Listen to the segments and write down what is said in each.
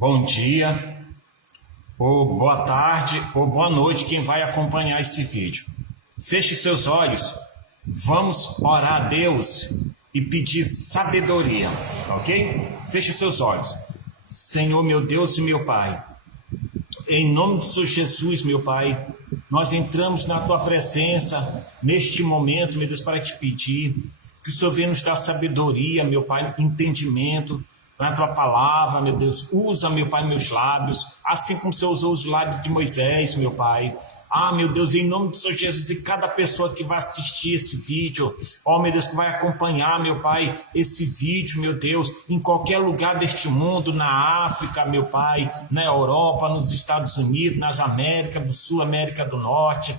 bom dia, ou boa tarde, ou boa noite, quem vai acompanhar esse vídeo. Feche seus olhos, vamos orar a Deus e pedir sabedoria, ok? Feche seus olhos. Senhor, meu Deus e meu Pai, em nome do Senhor Jesus, meu Pai, nós entramos na Tua presença neste momento, meu Deus, para te pedir que o Senhor venha nos dar sabedoria, meu Pai, entendimento na Tua palavra, meu Deus. Usa, meu Pai, meus lábios, assim como o Senhor usou os lábios de Moisés, meu Pai. Meu Deus, em nome do Senhor Jesus, e cada pessoa que vai assistir esse vídeo, meu Deus, que vai acompanhar, meu Pai, esse vídeo, meu Deus, em qualquer lugar deste mundo, na África, meu Pai, na Europa, nos Estados Unidos, nas Américas do Sul, América do Norte.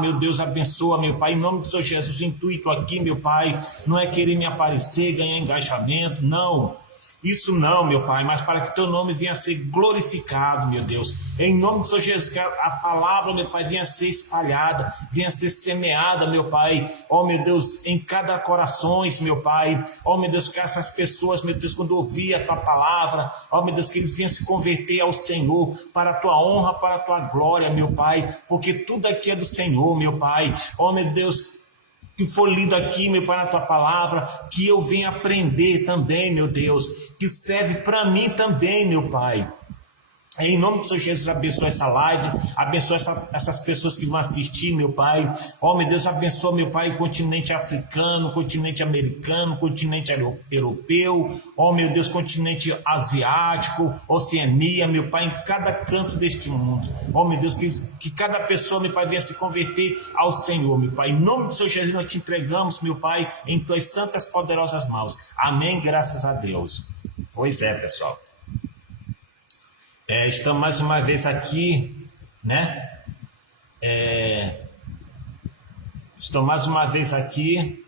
Meu Deus, abençoa, meu Pai, em nome do Senhor Jesus. O intuito aqui, meu Pai, não é querer me aparecer, ganhar engajamento, não. Isso não, meu Pai, mas para que teu nome venha a ser glorificado, meu Deus. Em nome do Senhor Jesus, que a palavra, meu Pai, venha a ser espalhada, venha a ser semeada, meu Pai. Meu Deus, em cada corações, meu Pai. Meu Deus, que essas pessoas, meu Deus, quando ouvir a tua palavra, meu Deus, que eles venham se converter ao Senhor, para a tua honra, para a tua glória, meu Pai. Porque tudo aqui é do Senhor, meu Pai. Meu Deus, que for lido aqui, meu Pai, na Tua palavra, que eu venha aprender também, meu Deus, que serve para mim também, meu Pai. Em nome do Senhor Jesus, abençoa essa live, abençoa essas pessoas que vão assistir, meu Pai. Meu Deus, abençoa, meu Pai, o continente africano, o continente americano, o continente europeu, meu Deus, continente asiático, Oceania, meu Pai, em cada canto deste mundo. Meu Deus, que cada pessoa, meu Pai, venha se converter ao Senhor, meu Pai. Em nome do Senhor Jesus, nós te entregamos, meu Pai, em Tuas santas, poderosas mãos. Amém, graças a Deus. Pois é, pessoal. Estamos mais uma vez aqui, né? Estou mais uma vez aqui.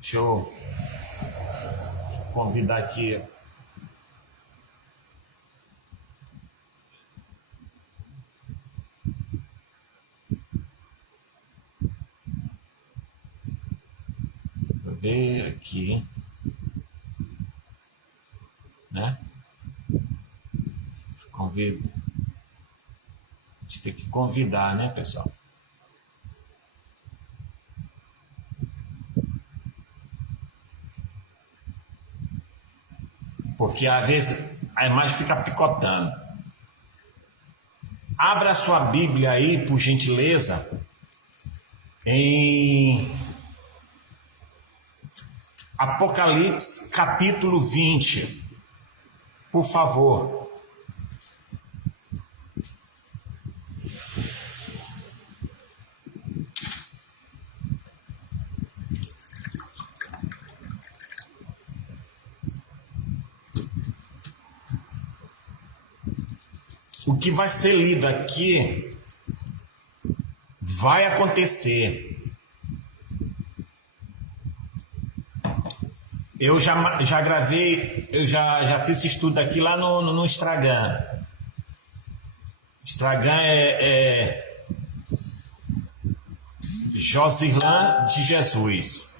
Deixa eu convidar aqui. Vou ver aqui, né? Convido. A gente tem que convidar, né, pessoal? Porque às vezes a imagem fica picotando. Abra a sua Bíblia aí, por gentileza, em Apocalipse capítulo 20. Por favor. O que vai ser lido aqui vai acontecer. Eu já gravei, eu já fiz estudo aqui lá no Instagram. Instagram é Josirlan de Jesus.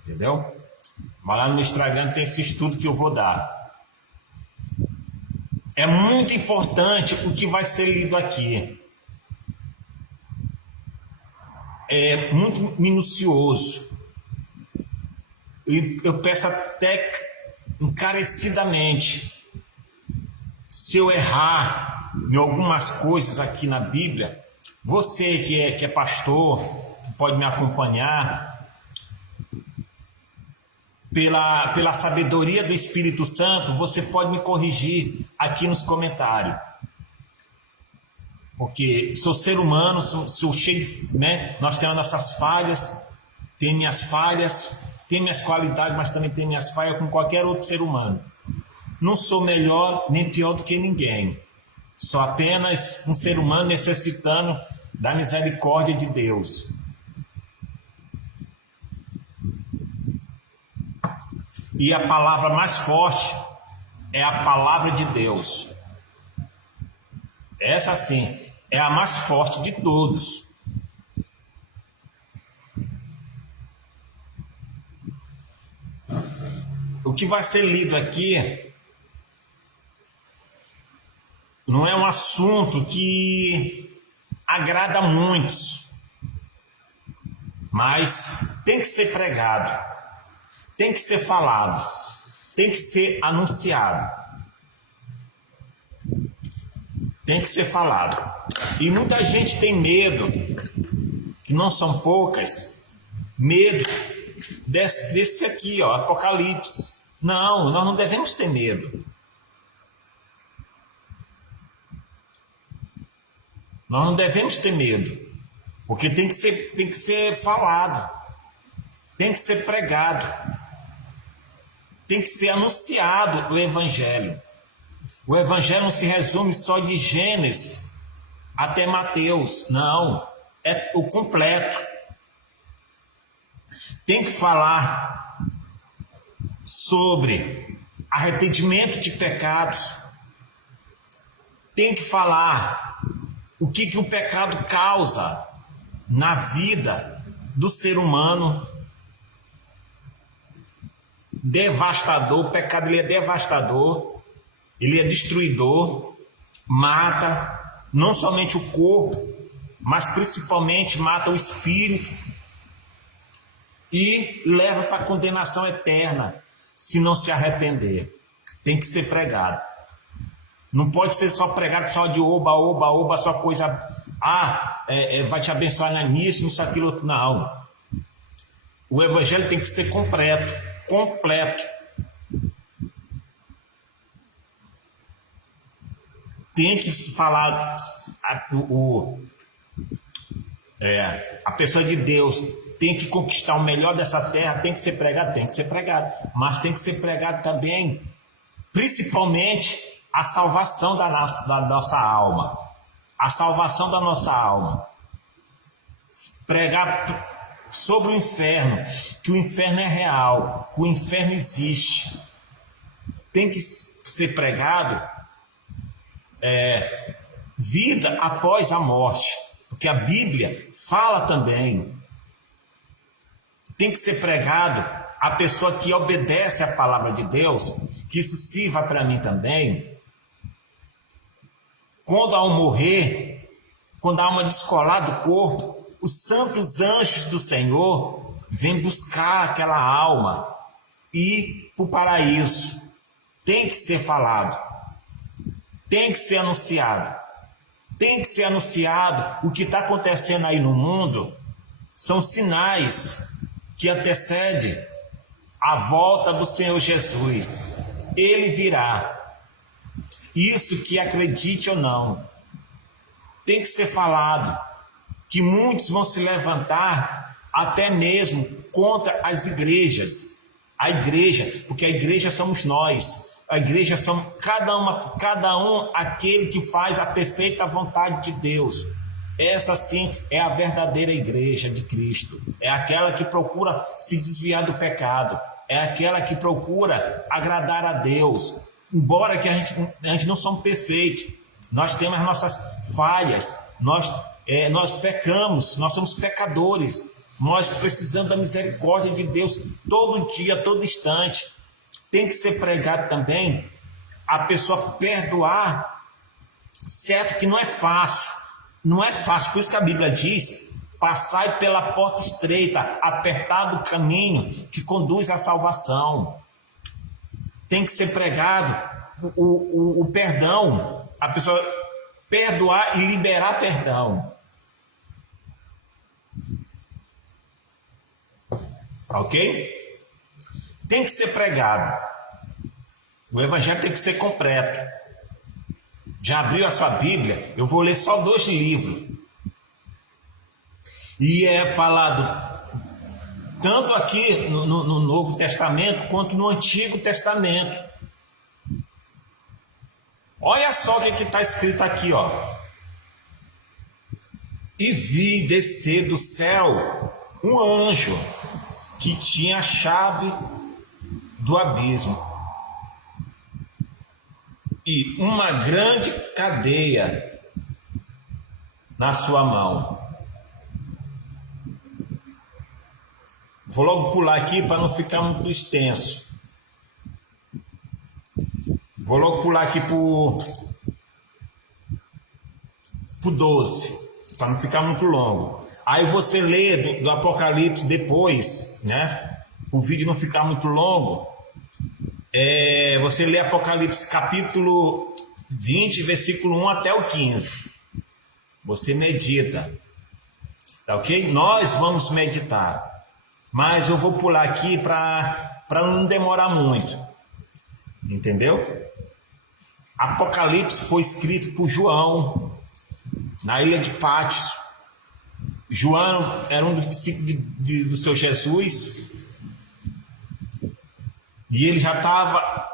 Entendeu? Mas lá no Instagram tem esse estudo que eu vou dar. É muito importante o que vai ser lido aqui. É muito minucioso. E eu peço até encarecidamente, se eu errar em algumas coisas aqui na Bíblia, você que é pastor, que pode me acompanhar, pela sabedoria do Espírito Santo, você pode me corrigir aqui nos comentários. Porque sou ser humano, sou cheio, né? Nós temos nossas falhas, tenho minhas falhas, tenho minhas qualidades, mas também tenho minhas falhas como qualquer outro ser humano. Não sou melhor nem pior do que ninguém. Sou apenas um ser humano necessitando da misericórdia de Deus. E a palavra mais forte é a palavra de Deus. Essa sim é a mais forte de todos. o que vai ser lido aqui não é um assunto que agrada a muitos, mas tem que ser pregado, tem que ser falado, tem que ser anunciado, tem que ser falado. E muita gente tem medo, que não são poucas, medo desse aqui, ó, Apocalipse. Não, nós não devemos ter medo. Nós não devemos ter medo, porque tem que ser falado, tem que ser pregado, tem que ser anunciado o Evangelho. O Evangelho não se resume só de Gênesis até Mateus, não, é o completo. Tem que falar sobre arrependimento de pecados, tem que falar o que o pecado causa na vida do ser humano. Devastador, o pecado ele é devastador, ele é destruidor, mata não somente o corpo, mas principalmente mata o espírito e leva para a condenação eterna se não se arrepender. Tem que ser pregado. Não pode ser só pregado só de oba, oba, oba, só coisa, vai te abençoar nisso, nisso, aquilo, outro. Não. O Evangelho tem que ser completo. Tem que se falar, a pessoa de Deus tem que conquistar o melhor dessa terra, tem que ser pregado, mas tem que ser pregado também, principalmente, a salvação da nossa alma. A salvação da nossa alma. Pregar sobre o inferno, que o inferno é real, que o inferno existe. Tem que ser pregado vida após a morte, porque a Bíblia fala também. Tem que ser pregado a pessoa que obedece à palavra de Deus, que isso sirva para mim também. Quando a alma morrer, quando a alma descolar do corpo, os santos anjos do Senhor vêm buscar aquela alma e ir para o paraíso. Tem que ser falado, tem que ser anunciado, tem que ser anunciado. O que está acontecendo aí no mundo são sinais que antecedem a volta do Senhor Jesus. Ele virá. Isso que acredite ou não, tem que ser falado, que muitos vão se levantar até mesmo contra as igrejas. A igreja, porque a igreja somos nós, a igreja somos cada um aquele que faz a perfeita vontade de Deus. Essa sim é a verdadeira igreja de Cristo, é aquela que procura se desviar do pecado, é aquela que procura agradar a Deus. Embora que a gente não somos perfeitos, nós temos as nossas falhas, nós pecamos, nós somos pecadores, nós precisamos da misericórdia de Deus todo dia, todo instante. Tem que ser pregado também a pessoa perdoar, certo que não é fácil, por isso que a Bíblia diz: passai pela porta estreita, apertado o caminho que conduz à salvação. Tem que ser pregado o perdão, a pessoa perdoar e liberar perdão. Ok? Tem que ser pregado. O Evangelho tem que ser completo. Já abriu a sua Bíblia? Eu vou ler só 2 livros. E é falado tanto aqui no Novo Testamento quanto no Antigo Testamento. Olha só o que está escrito aqui, ó. E vi descer do céu um anjo que tinha a chave do abismo e uma grande cadeia na sua mão. Vou logo pular aqui para não ficar muito extenso. Vou logo pular aqui pro 12, para não ficar muito longo. Aí você lê do Apocalipse depois, né? O vídeo não ficar muito longo. Você lê Apocalipse capítulo 20, versículo 1 até o 15. Você medita. Tá ok? Nós vamos meditar. Mas eu vou pular aqui para não demorar muito. Entendeu? Apocalipse foi escrito por João, na ilha de Patmos. João era um dos discípulos do seu Jesus. E ele já estava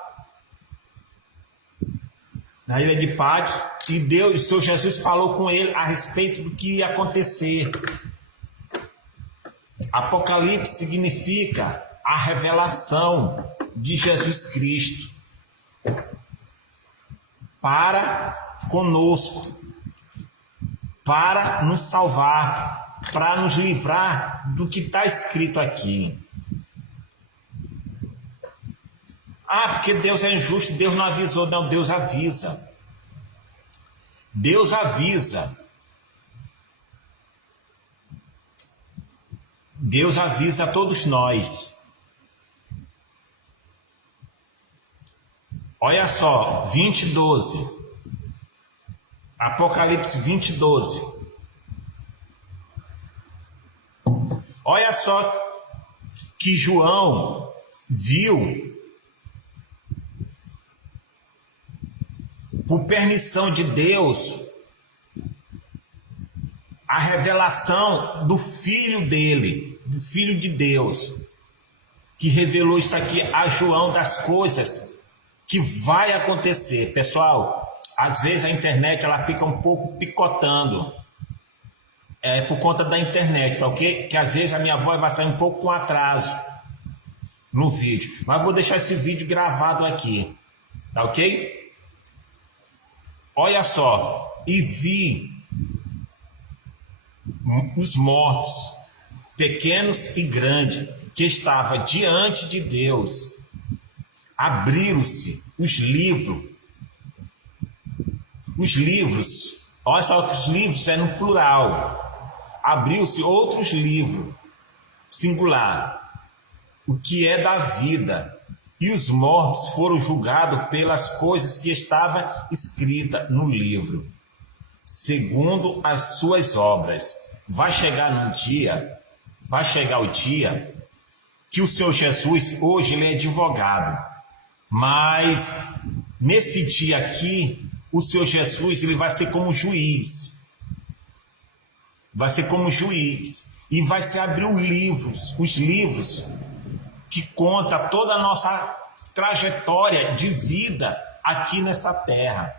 na ilha de Patmos. E Deus, o seu Jesus, falou com ele a respeito do que ia acontecer. Apocalipse significa a revelação de Jesus Cristo para conosco, para nos salvar, para nos livrar do que está escrito aqui. Porque Deus é injusto, Deus não avisou. Não, Deus avisa. Deus avisa. Deus avisa a todos nós. Olha só, 20:12. Apocalipse 20:12. Olha só que João viu, por permissão de Deus, a revelação do Filho dele, do Filho de Deus, que revelou isso aqui a João das coisas que vai acontecer. Pessoal, às vezes a internet ela fica um pouco picotando. Por conta da internet, tá ok? Que às vezes a minha voz vai sair um pouco com atraso no vídeo. Mas vou deixar esse vídeo gravado aqui, tá ok? Olha só, e vi os mortos, pequenos e grandes, que estavam diante de Deus. Abriram-se os livros. Os livros, olha só que os livros é no plural. Abriu-se outros livros, singular, o que é da vida. E os mortos foram julgados pelas coisas que estavam escritas no livro, segundo as suas obras. Vai chegar o dia que o Senhor Jesus, hoje ele é advogado, mas nesse dia aqui, o Senhor Jesus ele vai ser como juiz. Vai ser como juiz. E vai se abrir os livros que conta toda a nossa trajetória de vida aqui nessa terra.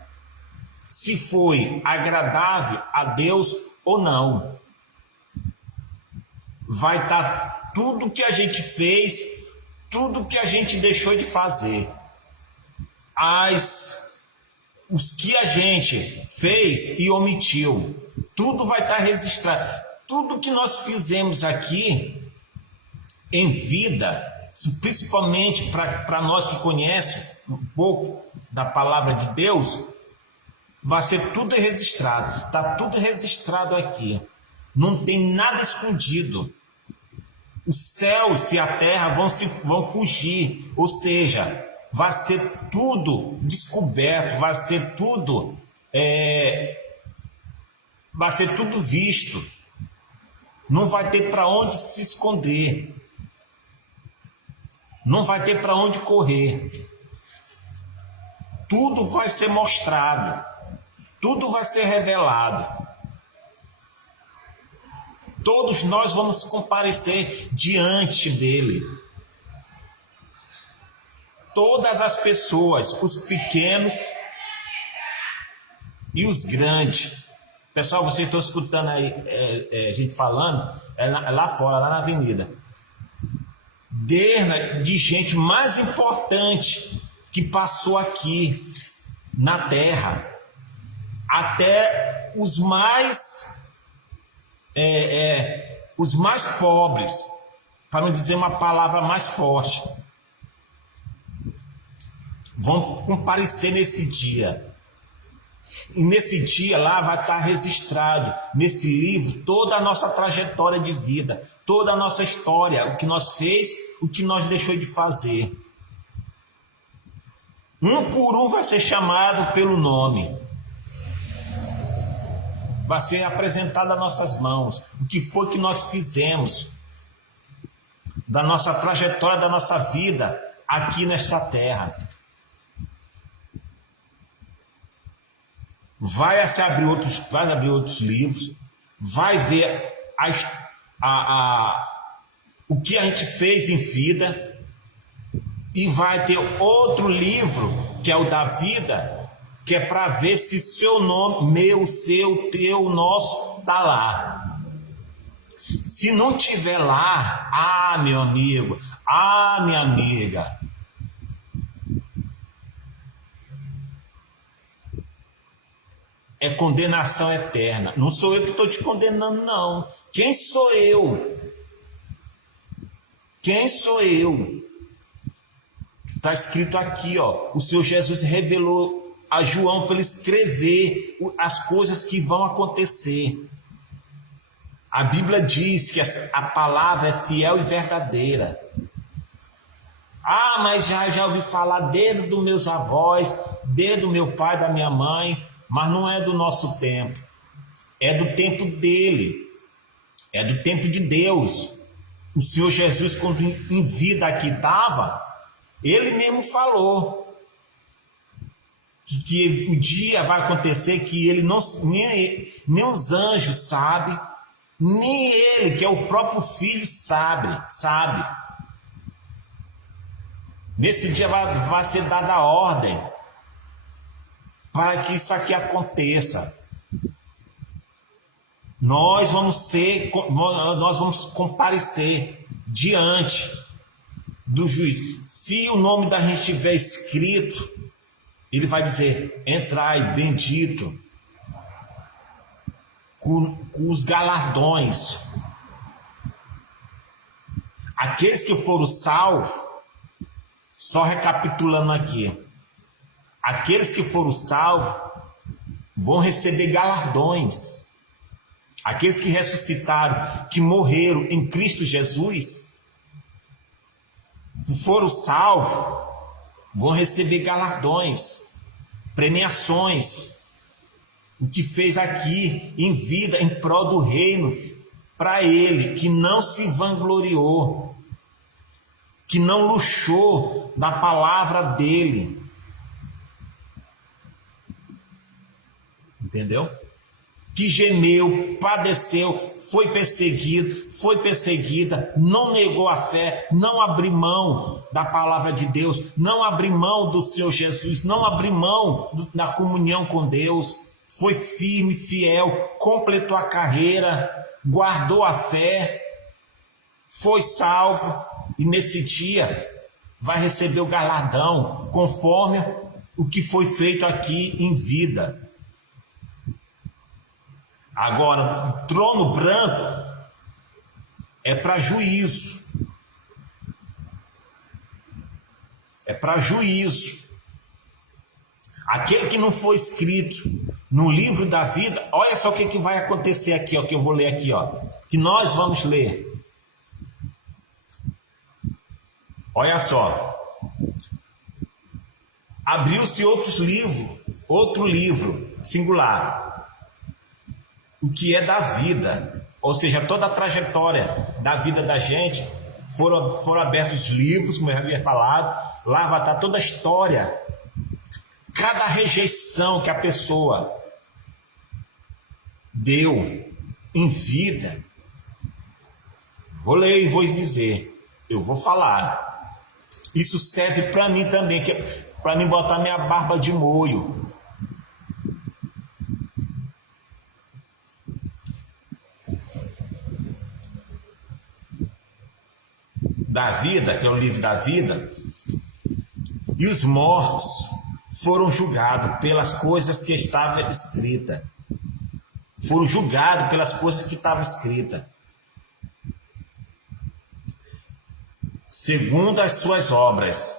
Se foi agradável a Deus ou não. Vai estar tudo que a gente fez, tudo que a gente deixou de fazer. Os que a gente fez e omitiu. Tudo vai estar registrado. Tudo que nós fizemos aqui em vida, principalmente para nós que conhecem um pouco da palavra de Deus, vai ser tudo registrado. Está tudo registrado aqui. Não tem nada escondido. Os céus e a terra vão fugir. Ou seja, vai ser tudo descoberto, vai ser tudo visto. Não vai ter para onde se esconder. Não vai ter para onde correr. Tudo vai ser mostrado. Tudo vai ser revelado. Todos nós vamos comparecer diante dele. Todas as pessoas, os pequenos e os grandes. Pessoal, vocês estão escutando aí a gente falando, lá fora, lá na avenida. De gente mais importante que passou aqui na terra, até os mais pobres, para não dizer uma palavra mais forte, vão comparecer nesse dia. E nesse dia lá vai estar registrado nesse livro toda a nossa trajetória de vida, toda a nossa história, o que nós fez, o que nós deixou de fazer. Um por um vai ser chamado pelo nome. Vai ser apresentado às nossas mãos o que foi que nós fizemos da nossa trajetória, da nossa vida aqui nesta terra. Vai abrir outros livros, vai ver o que a gente fez em vida, e vai ter outro livro, que é o da vida, que é para ver se seu nome, meu, seu, teu, nosso, está lá. Se não tiver lá, meu amigo, minha amiga, é condenação eterna. Não sou eu que estou te condenando, não. Quem sou eu? Quem sou eu? Está escrito aqui, ó. O Senhor Jesus revelou a João para ele escrever as coisas que vão acontecer. A Bíblia diz que a palavra é fiel e verdadeira. Mas já ouvi falar desde dos meus avós, desde o meu pai, da minha mãe, mas não é do nosso tempo. É do tempo dele. É do tempo de Deus. O Senhor Jesus, quando em vida aqui estava, ele mesmo falou que o dia vai acontecer que ele não, nem os anjos sabem, nem ele, que é o próprio Filho, sabe. Nesse dia vai ser dada a ordem para que isso aqui aconteça. Nós vamos comparecer diante do juiz. Se o nome da gente estiver escrito, ele vai dizer: entrai, bendito, com os galardões. Aqueles que foram salvos, só recapitulando aqui, aqueles que foram salvos vão receber galardões. Aqueles que ressuscitaram, que morreram em Cristo Jesus, foram salvos, vão receber galardões, premiações. O que fez aqui em vida, em prol do reino, para ele, que não se vangloriou, que não luxou da palavra dele. Entendeu? Que gemeu, padeceu, foi perseguida, não negou a fé, não abriu mão da palavra de Deus, não abriu mão do Senhor Jesus, não abriu mão da comunhão com Deus, foi firme, fiel, completou a carreira, guardou a fé, foi salvo, e nesse dia vai receber o galardão conforme o que foi feito aqui em vida. Agora, o trono branco é para juízo. É para juízo. Aquele que não foi escrito no livro da vida, olha só o que vai acontecer aqui, ó, que eu vou ler aqui, ó, que nós vamos ler. Olha só. Abriu-se outro livro, singular. O que é da vida, ou seja, toda a trajetória da vida da gente, foram abertos livros, como eu já havia falado, lá vai estar toda a história, cada rejeição que a pessoa deu em vida. Vou ler e vou dizer, eu vou falar. Isso serve para mim também, para mim botar minha barba de molho. Da vida, que é o livro da vida, e os mortos foram julgados pelas coisas que estavam escritas. Foram julgados pelas coisas que estavam escritas. Segundo as suas obras,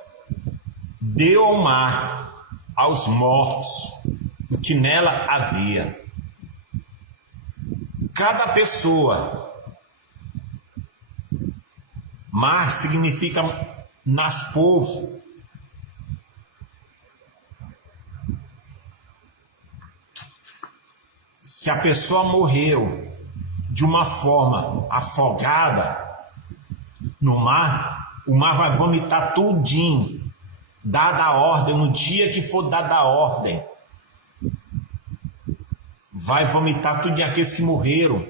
deu ao mar, aos mortos, o que nela havia. Cada pessoa, mar significa naspovo. Se a pessoa morreu de uma forma afogada no mar, o mar vai vomitar tudinho, dada a ordem, no dia que for dada a ordem. Vai vomitar tudo de aqueles que morreram.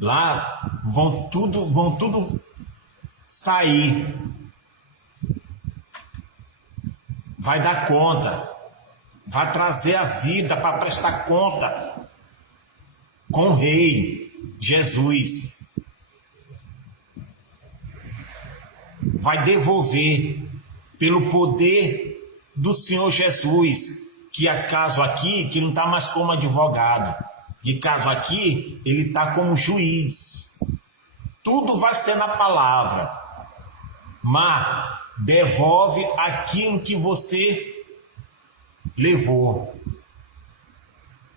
Lá vão tudo sair. Vai dar conta. Vai trazer a vida para prestar conta com o Rei Jesus. Vai devolver pelo poder do Senhor Jesus, que acaso aqui, que não está mais como advogado, de caso aqui, ele está como juiz. Tudo vai ser na palavra. Mas devolve aquilo que você levou.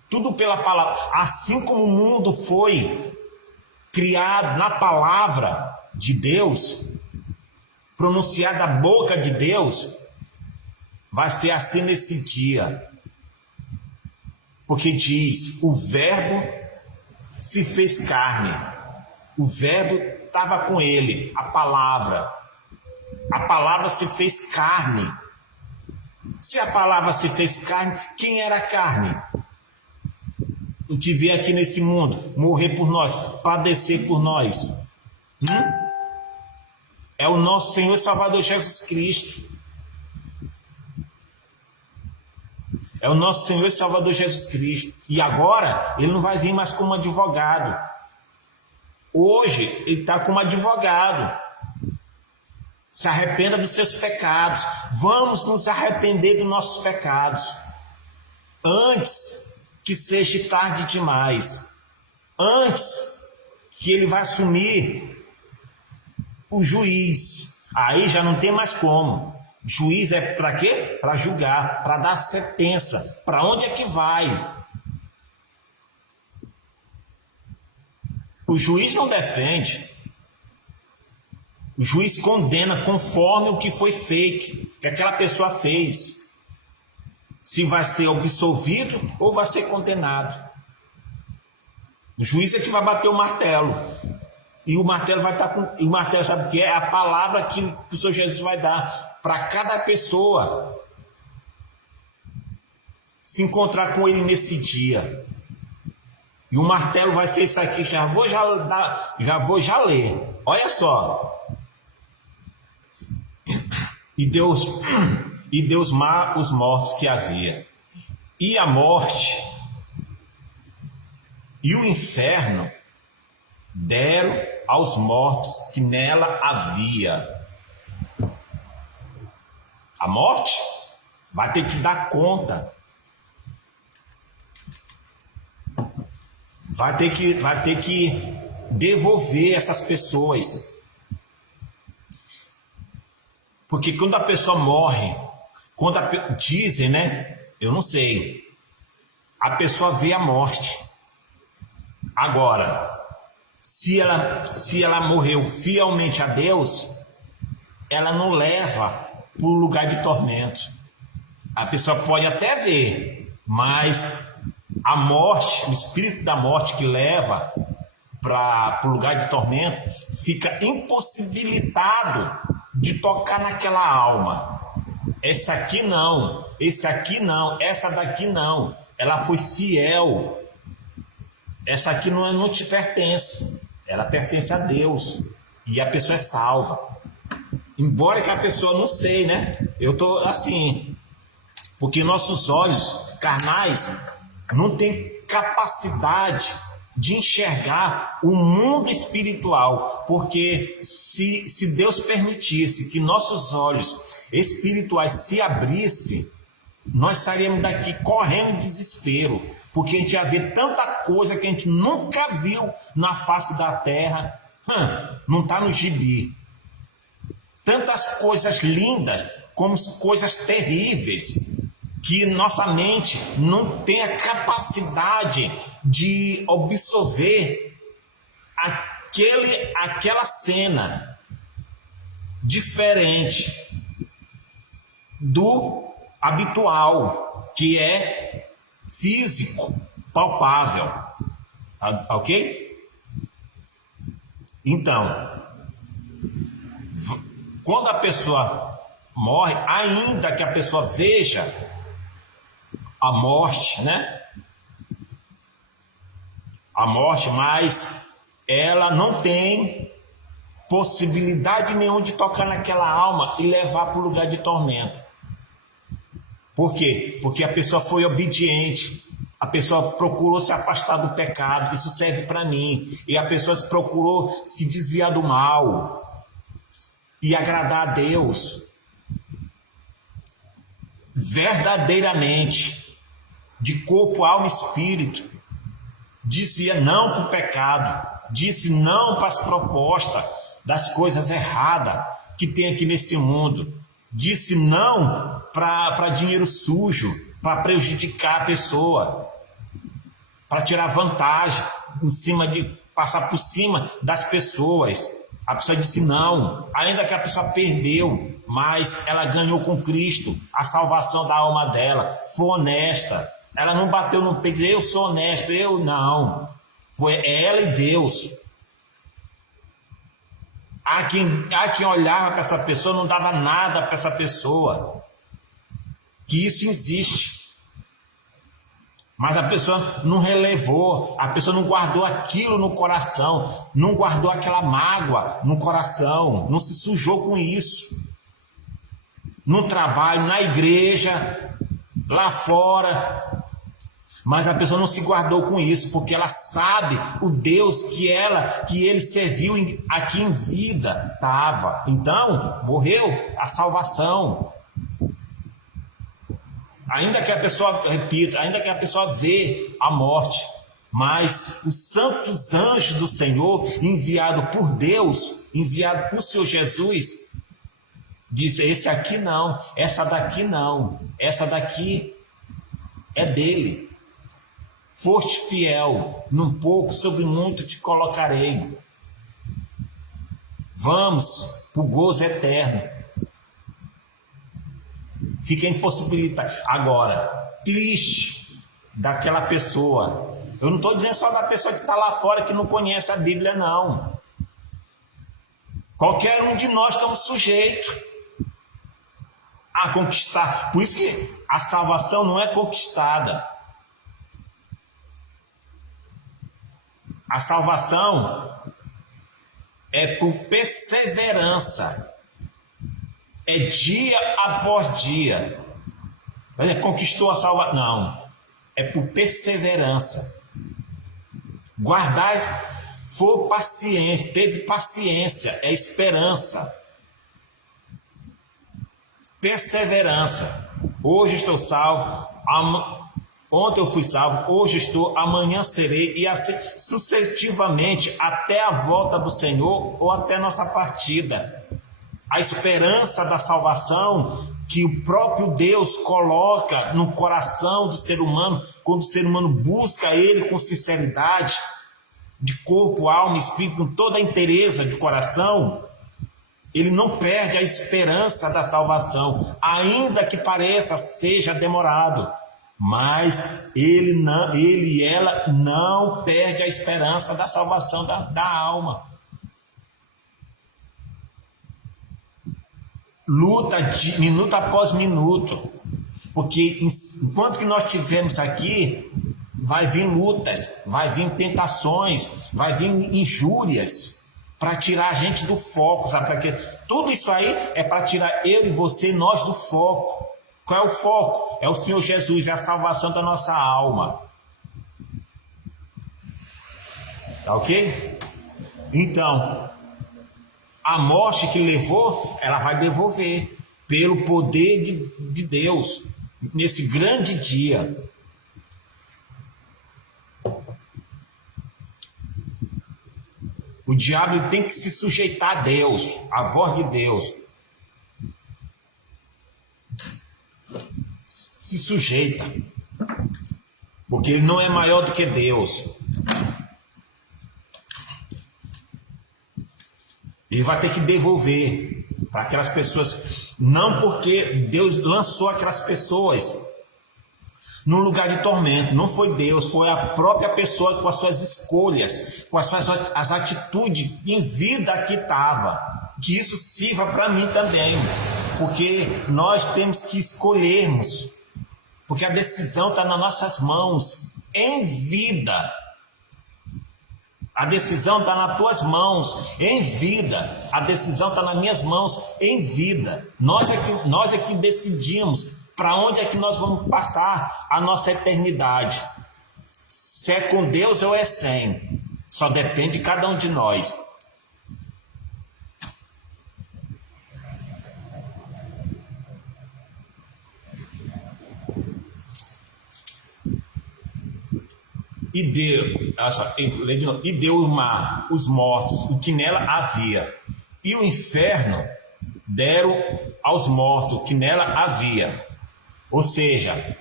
Tudo pela palavra. Assim como o mundo foi criado na palavra de Deus, pronunciado da boca de Deus, vai ser assim nesse dia. Porque diz, o verbo se fez carne. O verbo estava com ele, a palavra. A palavra se fez carne. Se a palavra se fez carne, quem era a carne? O que veio aqui nesse mundo, morrer por nós, padecer por nós. É o nosso Senhor e Salvador Jesus Cristo. É o nosso Senhor e Salvador Jesus Cristo. E agora, ele não vai vir mais como advogado. Hoje, ele está como advogado. Se arrependa dos seus pecados. Vamos nos arrepender dos nossos pecados. Antes que seja tarde demais. Antes que ele vai assumir o juiz. Aí já não tem mais como. Juiz é para quê? Para julgar, para dar sentença. Para onde é que vai? O juiz não defende. O juiz condena conforme o que foi feito, que aquela pessoa fez. Se vai ser absolvido ou vai ser condenado. O juiz é que vai bater o martelo. E o martelo vai estar com. E o martelo, sabe o que é? É a palavra que o Senhor Jesus vai dar para cada pessoa se encontrar com ele nesse dia. E o martelo vai ser isso aqui. Já vou ler. Olha só. E Deus os mortos que havia. E a morte e o inferno deram aos mortos que nela havia. A morte vai ter que dar conta. Vai ter que devolver essas pessoas. Porque quando a pessoa morre, dizem, né? Eu não sei. A pessoa vê a morte. Agora, se ela morreu fielmente a Deus, ela não leva para o lugar de tormento. A pessoa pode até ver, mas a morte, o espírito da morte que leva para o lugar de tormento, fica impossibilitado de tocar naquela alma. Esse aqui não, essa daqui não. Ela foi fiel. Essa aqui não te pertence. Ela pertence a Deus. E a pessoa é salva. Embora que a pessoa não sei, né? Eu tô assim. Porque nossos olhos carnais não têm capacidade de enxergar o mundo espiritual, porque se Deus permitisse que nossos olhos espirituais se abrissem, nós saíríamos daqui correndo em desespero, porque a gente ia ver tanta coisa que a gente nunca viu na face da terra, não está no gibi. Tantas coisas lindas, como coisas terríveis, que nossa mente não tem a capacidade de absorver aquela cena diferente do habitual, que é físico, palpável, ok? Então, quando a pessoa morre, ainda que a pessoa veja a morte, né? A morte, mas ela não tem possibilidade nenhuma de tocar naquela alma e levar para o lugar de tormento. Por quê? Porque a pessoa foi obediente, a pessoa procurou se afastar do pecado, isso serve para mim, e a pessoa procurou se desviar do mal e agradar a Deus verdadeiramente, de corpo, alma e espírito. Dizia não para o pecado, disse não para as propostas das coisas erradas que tem aqui nesse mundo, disse não para dinheiro sujo, para prejudicar a pessoa, para tirar vantagem em cima de passar por cima das pessoas. A pessoa disse não, ainda que a pessoa perdeu, mas ela ganhou com Cristo a salvação da alma dela, foi honesta. Ela não bateu no peito e disse, eu sou honesto, eu não. Foi ela e Deus. Há quem olhava para essa pessoa, não dava nada para essa pessoa. Que isso existe. Mas a pessoa não relevou, a pessoa não guardou aquilo no coração, não guardou aquela mágoa no coração, não se sujou com isso. No trabalho, na igreja, lá fora. Mas a pessoa não se guardou com isso, porque ela sabe o Deus que ele serviu aqui em vida estava. Então, morreu a salvação. Ainda que a pessoa, repito, ainda que a pessoa vê a morte, mas os santos anjos do Senhor, enviado por Deus, enviado por Senhor Jesus, diz, esse aqui não, essa daqui não, essa daqui é dele. Foste fiel, num pouco sobre muito te colocarei. Vamos para o gozo eterno. Fica impossibilitado. Agora, triste daquela pessoa. Eu não estou dizendo só da pessoa que está lá fora que não conhece a Bíblia, não. Qualquer um de nós estamos sujeitos a conquistar. Por isso que a salvação não é conquistada. A salvação é por perseverança. É dia após dia. Conquistou a salvação. Não. É por perseverança. Guardar, foi paciência, teve paciência, é esperança. Perseverança. Hoje estou salvo, ontem eu fui salvo, hoje estou, amanhã serei, e assim sucessivamente até a volta do Senhor ou até nossa partida. A esperança da salvação que o próprio Deus coloca no coração do ser humano, quando o ser humano busca Ele com sinceridade, de corpo, alma, espírito, com toda a inteireza de coração, ele não perde a esperança da salvação, ainda que pareça seja demorado. Mas ele e ela não perde a esperança da salvação da alma. Luta minuto após minuto, porque enquanto que nós estivermos aqui, vai vir lutas, vai vir tentações, vai vir injúrias para tirar a gente do foco, sabe? Porque tudo isso aí é para tirar eu e você, nós do foco. Qual é o foco? É o Senhor Jesus, é a salvação da nossa alma. Tá ok? Então, a morte que levou, ela vai devolver pelo poder de Deus nesse grande dia. O diabo tem que se sujeitar a Deus, à voz de Deus. se sujeita, porque ele não é maior do que Deus. Ele vai ter que devolver para aquelas pessoas, não porque Deus lançou aquelas pessoas num lugar de tormento, não foi Deus, foi a própria pessoa com as suas escolhas, com as atitudes em vida que estava. Que isso sirva para mim também, porque nós temos que escolhermos, porque a decisão está nas nossas mãos em vida. A decisão está nas tuas mãos em vida. A decisão está nas minhas mãos em vida. Nós é que decidimos para onde é que nós vamos passar a nossa eternidade. Se é com Deus ou é sem. Só depende de cada um de nós. E deu o mar, os mortos, o que nela havia, e o inferno deram aos mortos, o que nela havia. Ou seja,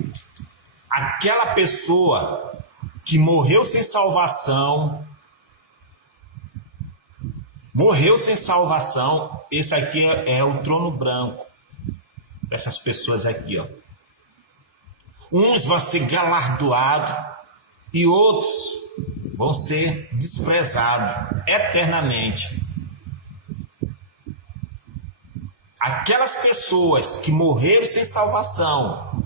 aquela pessoa que morreu sem salvação, esse aqui é o trono branco, essas pessoas aqui, ó. Uns vão ser galardoados, e outros vão ser desprezados eternamente. Aquelas pessoas que morreram sem salvação,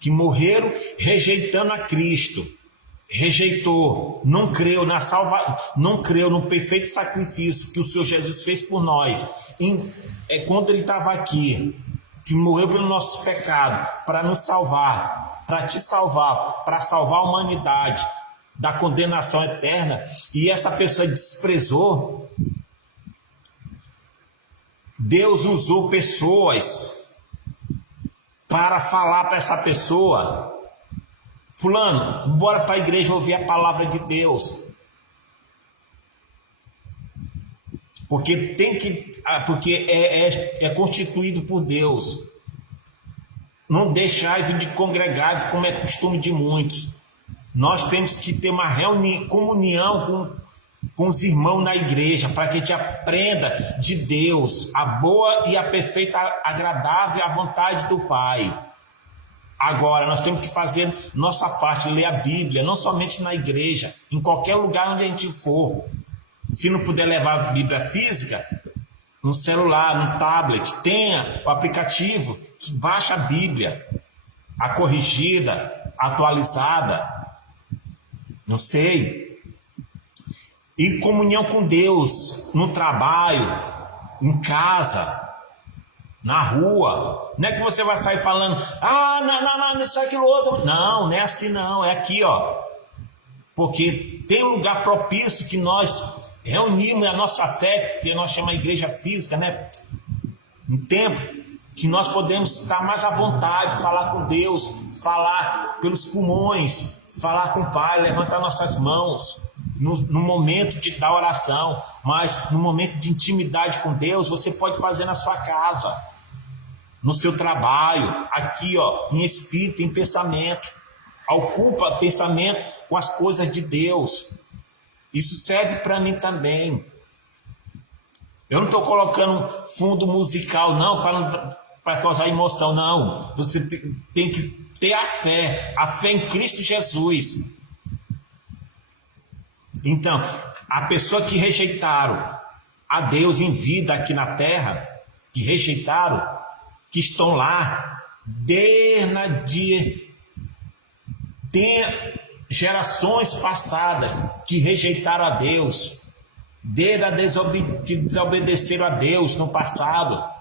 que morreram rejeitando a Cristo, não creu não creu no perfeito sacrifício que o Senhor Jesus fez por nós, quando ele estava aqui, que morreu pelo nosso pecado, para nos salvar, para te salvar, para salvar a humanidade da condenação eterna, e essa pessoa desprezou. Deus usou pessoas para falar para essa pessoa: fulano, bora para a igreja ouvir a palavra de Deus. Porque é constituído por Deus. Não deixai de congregar, como é costume de muitos. Nós temos que ter uma comunhão com os irmãos na igreja, para que a gente aprenda de Deus, a boa e a perfeita, agradável a vontade do Pai. Agora, nós temos que fazer nossa parte, ler a Bíblia, não somente na igreja, em qualquer lugar onde a gente for. Se não puder levar a Bíblia física, no celular, no tablet, tenha o aplicativo que baixa a Bíblia, a corrigida, atualizada, não sei. E comunhão com Deus, no trabalho, em casa, na rua. Não é que você vai sair falando: não, isso, aquilo, outro. Não é assim não, é aqui, ó. Porque tem um lugar propício que nós reunimos a nossa fé, que nós chamamos a igreja física, né? Um tempo que nós podemos estar mais à vontade, falar com Deus, falar pelos pulmões, falar com o Pai, levantar nossas mãos no momento da oração. Mas no momento de intimidade com Deus, você pode fazer na sua casa, no seu trabalho, aqui, ó, em espírito, em pensamento. Ocupa pensamento com as coisas de Deus. Isso serve para mim também. Eu não estou colocando fundo musical, não, para causar emoção, não. Você tem que ter a fé em Cristo Jesus. Então, a pessoa que rejeitaram a Deus em vida aqui na terra, que rejeitaram, que estão lá, tem gerações passadas que rejeitaram a Deus, que desobedeceram a Deus no passado,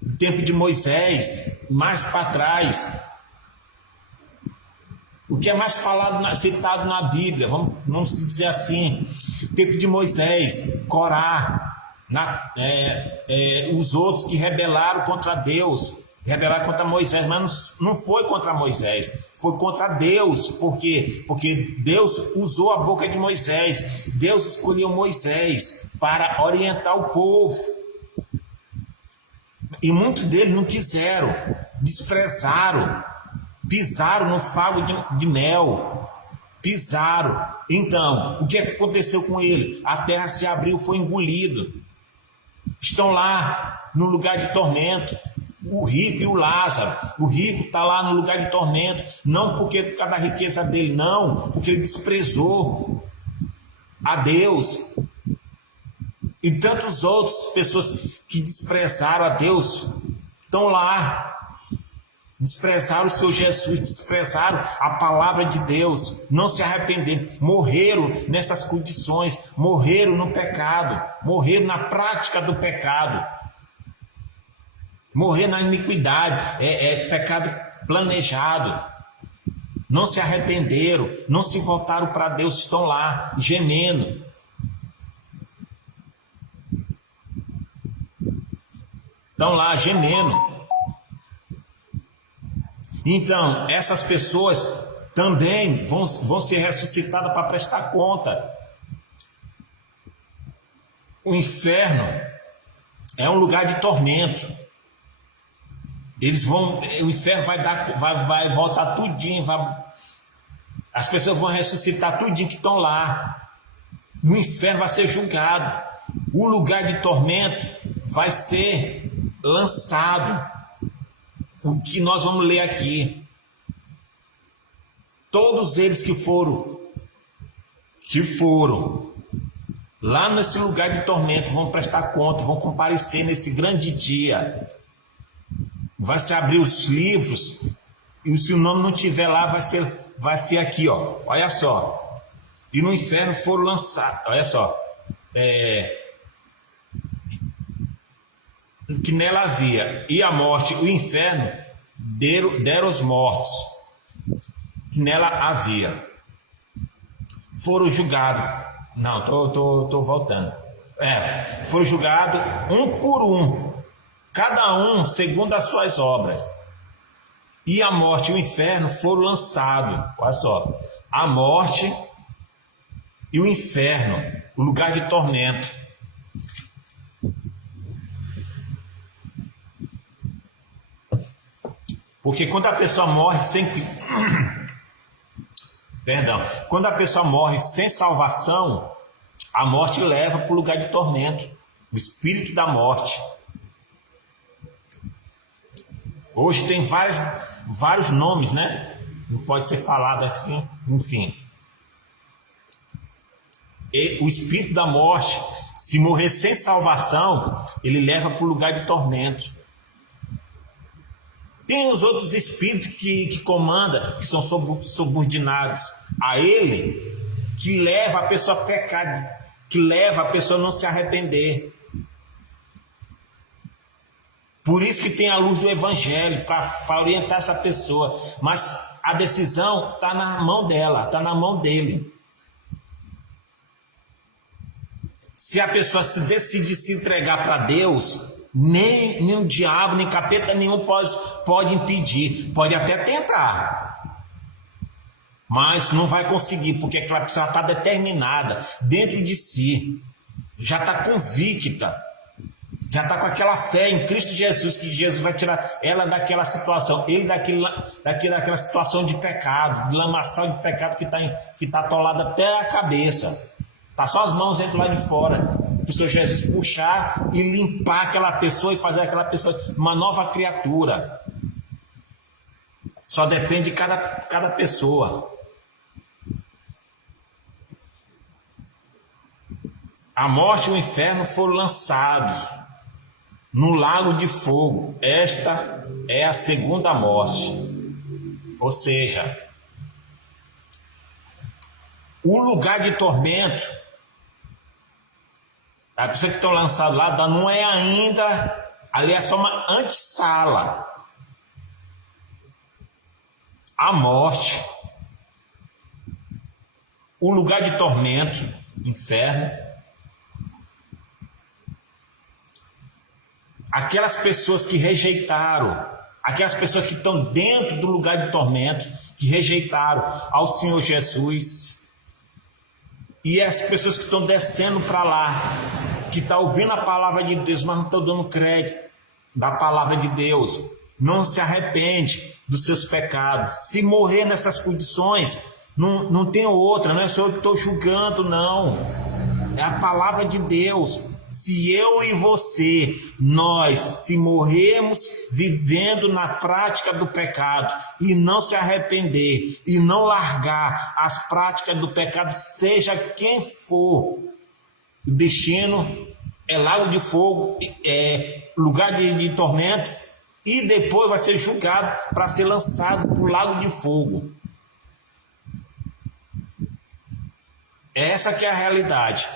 no tempo de Moisés, mais para trás. O que é mais falado, citado na Bíblia, vamos dizer assim, tempo de Moisés, Corá, os outros que rebelaram contra Deus, rebelaram contra Moisés, mas não foi contra Moisés, foi contra Deus. Por quê? Porque Deus usou a boca de Moisés, Deus escolheu Moisés para orientar o povo. E muitos deles não quiseram, desprezaram. pisaram no favo de mel, pisaram. Então, o que é que aconteceu com ele? A terra se abriu, foi engolido. Estão lá no lugar de tormento, o rico e o Lázaro. O rico está lá no lugar de tormento, não porque por causa da riqueza dele, não, porque ele desprezou a Deus. E tantas outras pessoas que desprezaram a Deus estão lá. Desprezaram o Senhor Jesus, desprezaram a palavra de Deus, não se arrependeram, morreram nessas condições, morreram no pecado, morreram na prática do pecado, morreram na iniquidade, pecado planejado, não se arrependeram, não se voltaram para Deus, estão lá gemendo. Estão lá gemendo. Então, essas pessoas também vão ser ressuscitadas para prestar conta. O inferno é um lugar de tormento. O inferno vai voltar tudinho, as pessoas vão ressuscitar tudinho que estão lá. O inferno vai ser julgado. O lugar de tormento vai ser lançado. O que nós vamos ler aqui, todos eles que foram lá nesse lugar de tormento vão prestar conta, vão comparecer nesse grande dia. Vai se abrir os livros e se o nome não tiver lá, vai ser aqui, ó. Olha só. E no inferno foram lançados, olha só. Que nela havia, e a morte, o inferno, deram os mortos, que nela havia. Foram julgados, não, tô voltando. Foram julgados um por um, cada um segundo as suas obras. E a morte e o inferno foram lançados, olha só, a morte e o inferno, o lugar de tormento. Porque quando a pessoa morre quando a pessoa morre sem salvação, a morte leva para o lugar de tormento, o espírito da morte. Hoje tem vários nomes, né? Não pode ser falado assim, enfim. E o espírito da morte, se morrer sem salvação, ele leva para o lugar de tormento. Tem os outros espíritos que comandam, que são subordinados a ele, que leva a pessoa a pecar, que leva a pessoa a não se arrepender. Por isso que tem a luz do Evangelho, para orientar essa pessoa. Mas a decisão está na mão dela, está na mão dele. Se a pessoa se decide se entregar para Deus, nem o diabo, nem capeta nenhum pode impedir. Pode até tentar, mas não vai conseguir, porque aquela pessoa está determinada dentro de si, já está convicta, já está com aquela fé em Cristo Jesus, que Jesus vai tirar ela daquela situação, ele daquela situação de pecado, de lamaçal de pecado que está atolada até a cabeça. Está só as mãos dentro lá de fora. O Senhor Jesus puxar e limpar aquela pessoa e fazer aquela pessoa uma nova criatura. Só depende de cada pessoa. A morte e o inferno foram lançados no lago de fogo. Esta é a segunda morte. Ou seja, o lugar de tormento, a pessoa que estão lançados lá não é ainda, ali é só uma antessala. A morte, o lugar de tormento, inferno, aquelas pessoas que rejeitaram, aquelas pessoas que estão dentro do lugar de tormento, que rejeitaram ao Senhor Jesus, e as pessoas que estão descendo para lá, que estão ouvindo a palavra de Deus, mas não estão dando crédito da palavra de Deus, não se arrepende dos seus pecados, se morrer nessas condições, não tem outra, não é só eu que estou julgando, não. É a palavra de Deus. Se eu e você, nós, se morrermos vivendo na prática do pecado e não se arrepender e não largar as práticas do pecado, seja quem for, o destino é lago de fogo, é lugar de tormento, e depois vai ser julgado para ser lançado para o lago de fogo. Essa que é a realidade.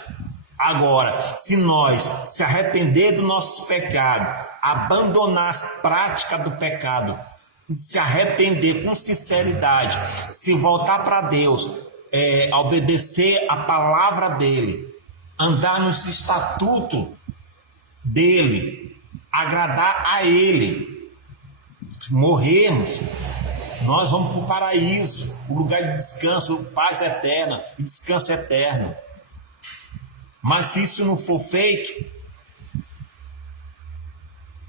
Agora, se nós se arrepender do nosso pecado, abandonar as práticas do pecado, se arrepender com sinceridade, se voltar para Deus, obedecer a palavra dele, andar nos estatutos dele, agradar a ele, morrermos, nós vamos para o paraíso, o lugar de descanso, paz eterna e descanso eterno. Mas se isso não for feito,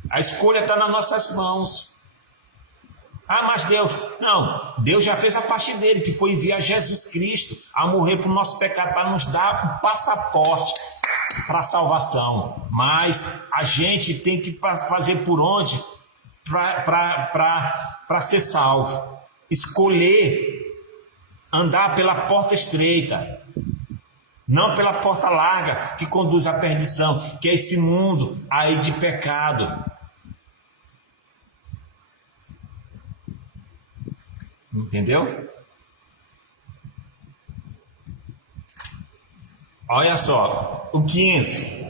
a escolha está nas nossas mãos. Ah, mas Deus... Não, Deus já fez a parte dele, que foi enviar Jesus Cristo a morrer para o nosso pecado, para nos dar um passaporte para a salvação. Mas a gente tem que fazer por onde para ser salvo. Escolher andar pela porta estreita, não pela porta larga que conduz à perdição, que é esse mundo aí de pecado. Entendeu? Olha só, o 15.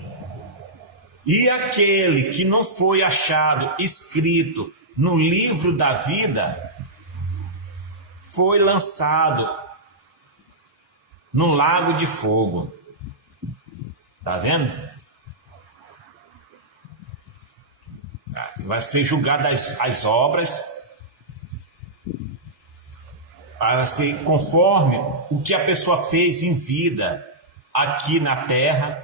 E aquele que não foi achado escrito no livro da vida foi lançado no lago de fogo. Tá vendo? Vai ser julgado as obras, vai ser conforme o que a pessoa fez em vida aqui na terra.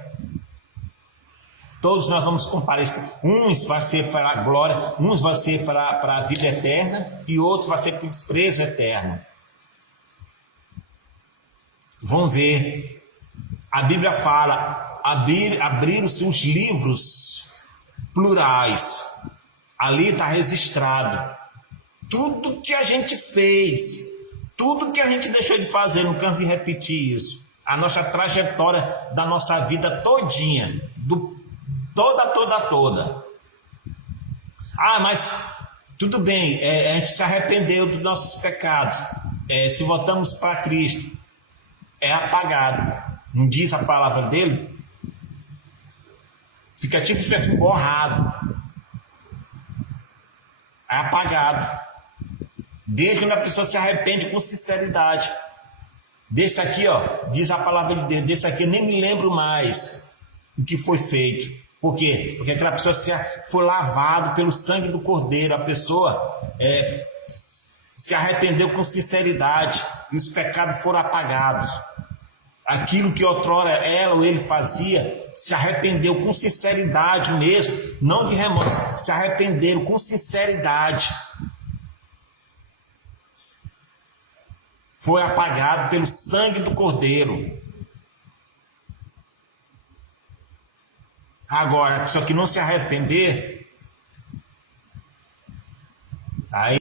Todos nós vamos comparecer. Uns vai ser para a glória, uns vai ser para a vida eterna e outros vai ser para o desprezo eterno. Vão ver. A Bíblia fala, abriram-se os livros plurais. Ali está registrado tudo que a gente fez, tudo que a gente deixou de fazer. Não canso de repetir isso. A nossa trajetória da nossa vida todinha, toda. Ah, mas tudo bem, a gente se arrependeu dos nossos pecados. Se voltamos para Cristo, é apagado. Não diz a palavra dele? Fica tipo se tivesse borrado. É apagado. Desde quando a pessoa se arrepende com sinceridade. Desse aqui, ó, diz a palavra de Deus, desse aqui eu nem me lembro mais o que foi feito. Por quê? Porque aquela pessoa foi lavada pelo sangue do Cordeiro. A pessoa se arrependeu com sinceridade e os pecados foram apagados. Aquilo que outrora ela ou ele fazia, se arrependeu com sinceridade mesmo, não de remorso, se arrependeram com sinceridade. Foi apagado pelo sangue do Cordeiro. Agora, a pessoa que não se arrepender, aí...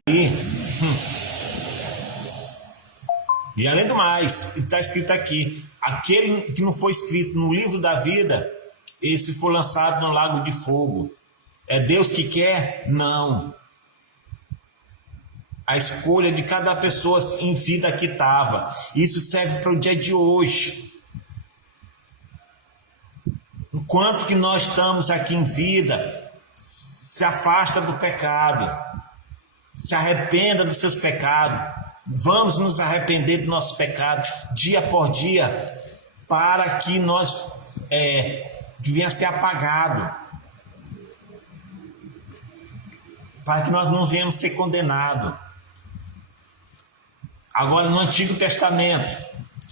E além do mais, está escrito aqui, aquele que não foi escrito no livro da vida, esse foi lançado no lago de fogo. É Deus que quer? Não. A escolha de cada pessoa em vida que estava. Isso serve para o dia de hoje. Enquanto que nós estamos aqui em vida, se afasta do pecado. Se arrependa dos seus pecados. Vamos nos arrepender dos nossos pecados dia por dia, para que nós venha a ser apagado, para que nós não venhamos ser condenados. Agora, no Antigo Testamento,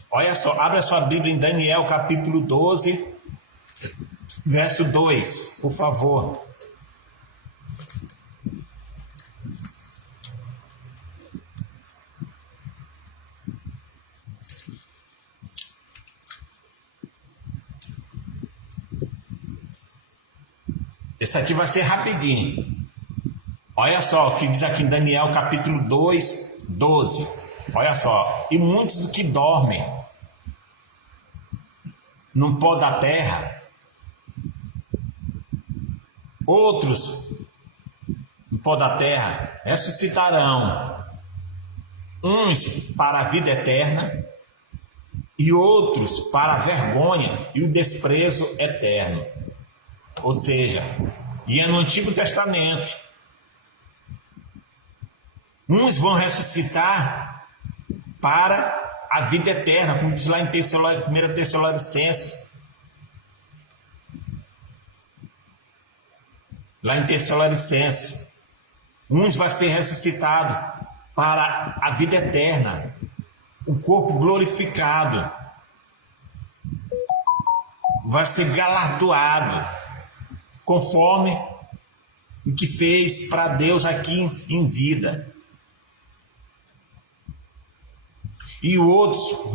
olha só, abre a sua Bíblia em Daniel capítulo 12, verso 2, por favor. Esse aqui vai ser rapidinho. Olha só o que diz aqui em Daniel capítulo 2, 12. Olha só. E muitos que dormem no pó da terra, outros no pó da terra ressuscitarão, uns para a vida eterna e outros para a vergonha e o desprezo eterno. Ou seja, e é no Antigo Testamento. Uns vão ressuscitar para a vida eterna, como diz lá em 1 Tessalonicenses. Lá em Tessalonicenses. Uns vai ser ressuscitado para a vida eterna, o corpo glorificado. Vai ser galardoado, conforme o que fez para Deus aqui em vida. E outros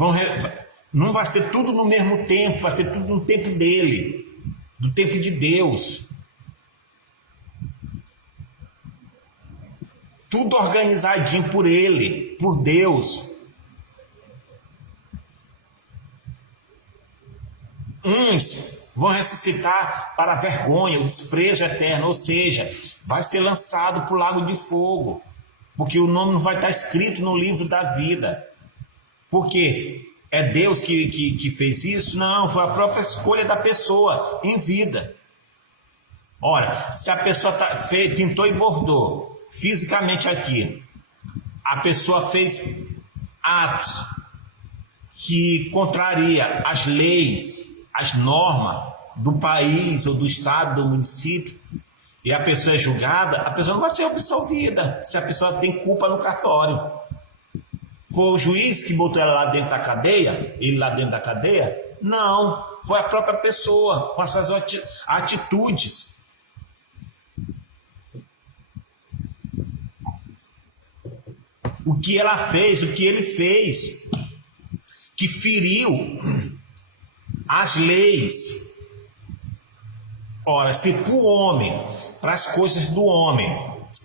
não vai ser tudo no mesmo tempo, vai ser tudo no tempo dele, do tempo de Deus. Tudo organizadinho por ele, por Deus. Uns vão ressuscitar para a vergonha, o desprezo eterno, ou seja, vai ser lançado para o lago de fogo, porque o nome não vai estar escrito no livro da vida. Por quê? É Deus que fez isso? Não, foi a própria escolha da pessoa em vida. Ora, se a pessoa pintou e bordou fisicamente aqui, a pessoa fez atos que contraria as leis, as normas do país ou do estado, do município, e a pessoa é julgada, a pessoa não vai ser absolvida se a pessoa tem culpa no cartório. Foi o juiz que botou ela lá dentro da cadeia? Ele lá dentro da cadeia? Não, foi a própria pessoa, com as suas atitudes. O que ela fez, o que ele fez, que feriu as leis. Ora, se para o homem, para as coisas do homem,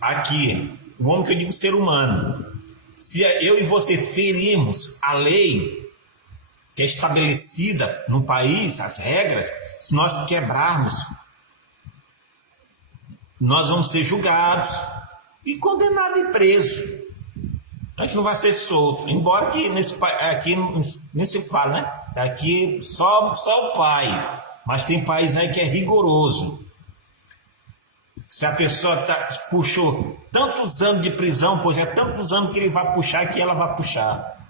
aqui, o homem que eu digo ser humano, se eu e você ferirmos a lei que é estabelecida no país, as regras, se nós quebrarmos, nós vamos ser julgados e condenados e presos. A gente não vai ser solto, embora que aqui nem se fala, né? Aqui só o pai, mas tem país aí que é rigoroso. Se a pessoa puxou tantos anos de prisão, pois é tantos anos que ele vai puxar que ela vai puxar.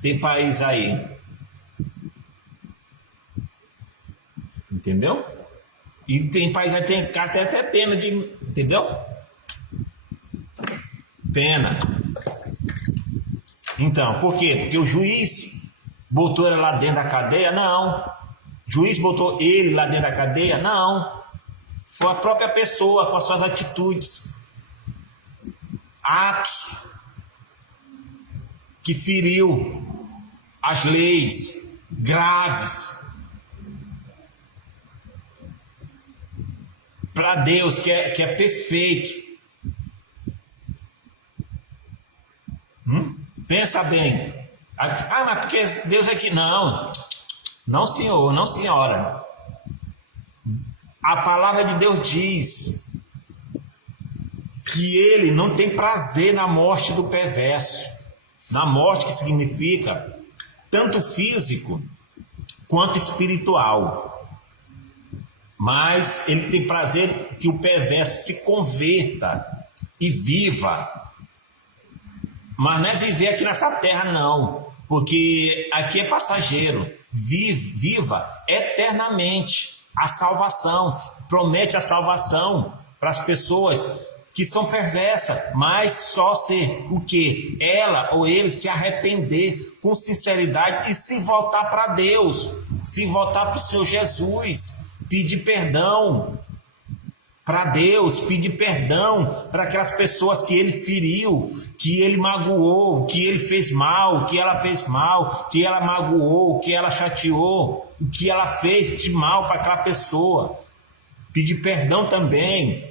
Tem país aí. Entendeu? E tem país aí que tem até pena de... Entendeu? Pena. Então, por quê? Porque o juiz botou ele lá dentro da cadeia? Não. O juiz botou ele lá dentro da cadeia? Não. Foi a própria pessoa com as suas atitudes, atos que feriu as leis graves. Para Deus que é perfeito. Pensa bem. Mas porque Deus é que... Não senhor, não senhora. A palavra de Deus diz que ele não tem prazer na morte do perverso. Na morte que significa tanto físico quanto espiritual. Mas ele tem prazer que o perverso se converta e viva. Mas não é viver aqui nessa terra não, porque aqui é passageiro. Viva eternamente. A salvação, promete a salvação para as pessoas que são perversas, mas só se o que? Ela ou ele se arrepender com sinceridade e se voltar para Deus, se voltar para o Senhor Jesus, pedir perdão para Deus, pedir perdão para aquelas pessoas que ele feriu, que ele magoou, que ele fez mal, que ela fez mal, que ela magoou, que ela chateou, o que ela fez de mal para aquela pessoa. pedir perdão também.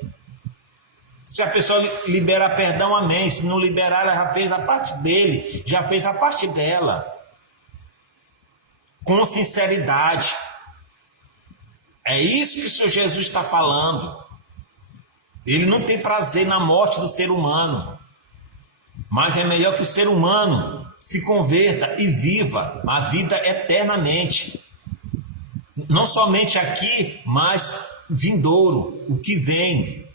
Se a pessoa liberar perdão, amém. Se não liberar, ela já fez a parte dele, já fez a parte dela. Com sinceridade. É isso que o Senhor Jesus está falando. Ele não tem prazer na morte do ser humano. Mas é melhor que o ser humano se converta e viva a vida eternamente. Não somente aqui, mas vindouro, o que vem.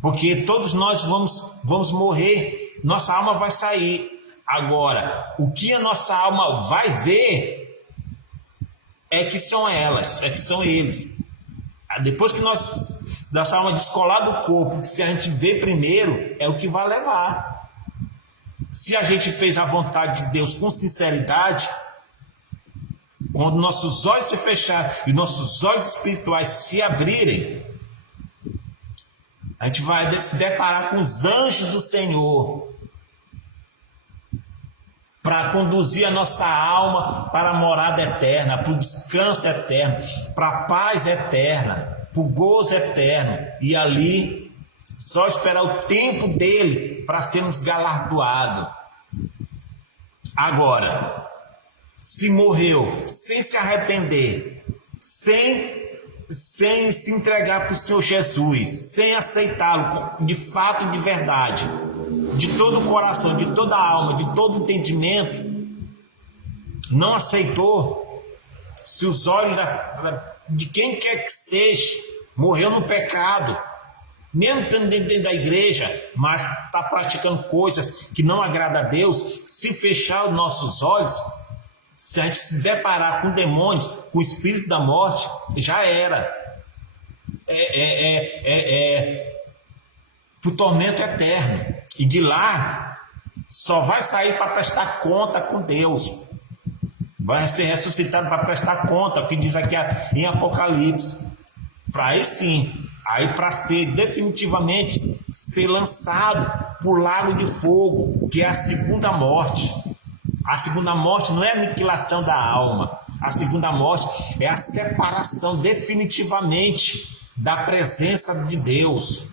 Porque todos nós vamos morrer, nossa alma vai sair. Agora, o que a nossa alma vai ver é que são elas, é que são eles. Depois que nossa alma descolar do corpo, se a gente vê primeiro, é o que vai levar. Se a gente fez a vontade de Deus com sinceridade, quando nossos olhos se fecharem e nossos olhos espirituais se abrirem, a gente vai se deparar com os anjos do Senhor para conduzir a nossa alma para a morada eterna, para o descanso eterno, para a paz eterna, para o gozo eterno. E ali, só esperar o tempo dele para sermos galardoados. Agora, se morreu sem se arrepender, sem se entregar para o Senhor Jesus, sem aceitá-lo de fato, de verdade, de todo o coração, de toda a alma, de todo o entendimento, não aceitou, se os olhos de quem quer que seja, morreu no pecado, mesmo estando dentro da igreja, mas está praticando coisas que não agradam a Deus, se fechar os nossos olhos, se a gente se deparar com demônios, com o espírito da morte, já era. Para o tormento eterno. E de lá, só vai sair para prestar conta com Deus. Vai ser ressuscitado para prestar conta, o que diz aqui em Apocalipse. Para aí sim, aí para ser definitivamente ser lançado para o lago de fogo, que é a segunda morte. A segunda morte não é a aniquilação da alma. A segunda morte é a separação definitivamente da presença de Deus.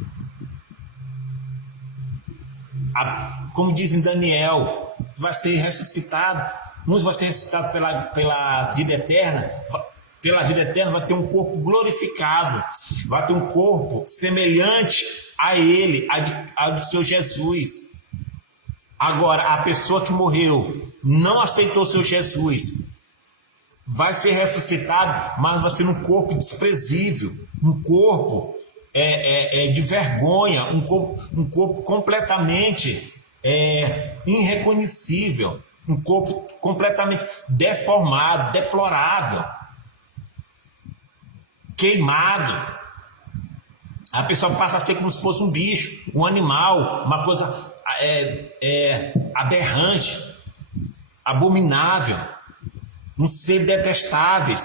Como diz em Daniel, vai ser ressuscitado. Uns vai ser ressuscitado pela vida eterna. Pela vida eterna vai ter um corpo glorificado. Vai ter um corpo semelhante a ele, a do seu Jesus. Agora, a pessoa que morreu, não aceitou o seu Jesus, vai ser ressuscitado, mas vai ser num corpo desprezível, um corpo de vergonha, um corpo completamente irreconhecível, um corpo completamente deformado, deplorável, queimado. A pessoa passa a ser como se fosse um bicho, um animal, uma coisa aberrante, abominável, um ser detestável.